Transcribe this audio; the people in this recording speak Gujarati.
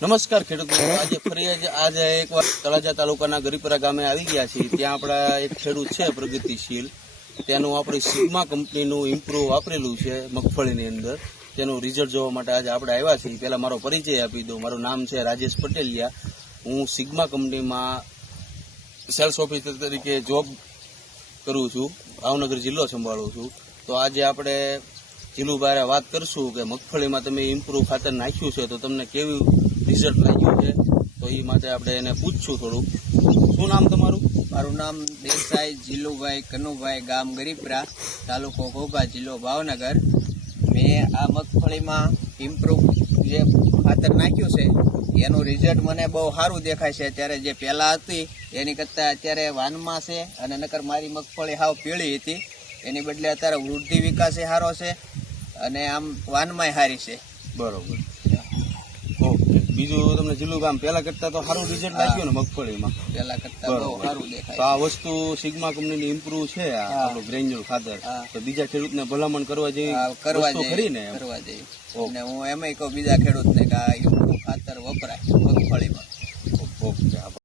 નમસ્કાર ખેડૂત મિત્રો, આજે એકવાર તળાજા તાલુકાના ગરીપરા ગામે આવી ગયા છીએ. ત્યાં આપણા એક ખેડૂત છે પ્રગતિશીલ, તેનું આપણી સિગ્મા કંપનીનું ઇમ્પ્રુવ વાપરેલું છે મગફળીની અંદર. તેનું રિઝલ્ટ જોવા માટે આજે આપણે આવ્યા છીએ. પહેલાં મારો પરિચય આપી દઉં. મારું નામ છે રાજેશ પટેલિયા. હું સિગ્મા કંપનીમાં સેલ્સ ઓફિસર તરીકે જોબ કરું છું. ભાવનગર જિલ્લો સંભાળું છું. તો આજે આપણે જીલુભાઈ વાત કરશું કે મગફળીમાં તમે ઇમ્પ્રુવ ખાતર નાખ્યું છે તો તમને કેવું રિઝલ્ટ લાગ્યું છે. તો એ માટે આપણે એને પૂછશું થોડું. શું નામ તમારું? મારું નામ દેસાઈ જીલુભાઈ કનુભાઈ, ગામ ગરીપરા, તાલુકો ઘોઘા, જિલ્લો ભાવનગર. મેં આ મગફળીમાં ઇમ્પ્રુવ જે ખાતર નાખ્યું છે એનું રિઝલ્ટ મને બહુ સારું દેખાય છે. અત્યારે જે પહેલાં હતી એની કરતાં અત્યારે વાનમાં છે, અને નકર મારી મગફળી હાવ પીળી હતી, એની બદલે અત્યારે વૃદ્ધિ વિકાસે સારો છે અને આમ વાનમાંય સારી છે. બરોબર. ઓકે. બીજું તમને જીલું ગામ પહેલા કરતા તો સારું રિઝલ્ટ લાગ્યું ને મગફળીમાં? પહેલા કરતાં બહુ સારું તો દેખાય. આ વસ્તુ સિગ્મા કંપનીની ઇમ્પ્રુવ છે, આ આપણું ગ્રેન્યુલ ખાતર, તો બીજા ખેડૂતને ભલામણ કરવા જેવી કરવા વસ્તુ ખરી ને? કરવા જેવી. અને હું એમાંય કહું બીજા ખેડૂતને કે આ ઇમ્પ્રુવ ખાતર વપરાય મગફળીમાં. ઓકે.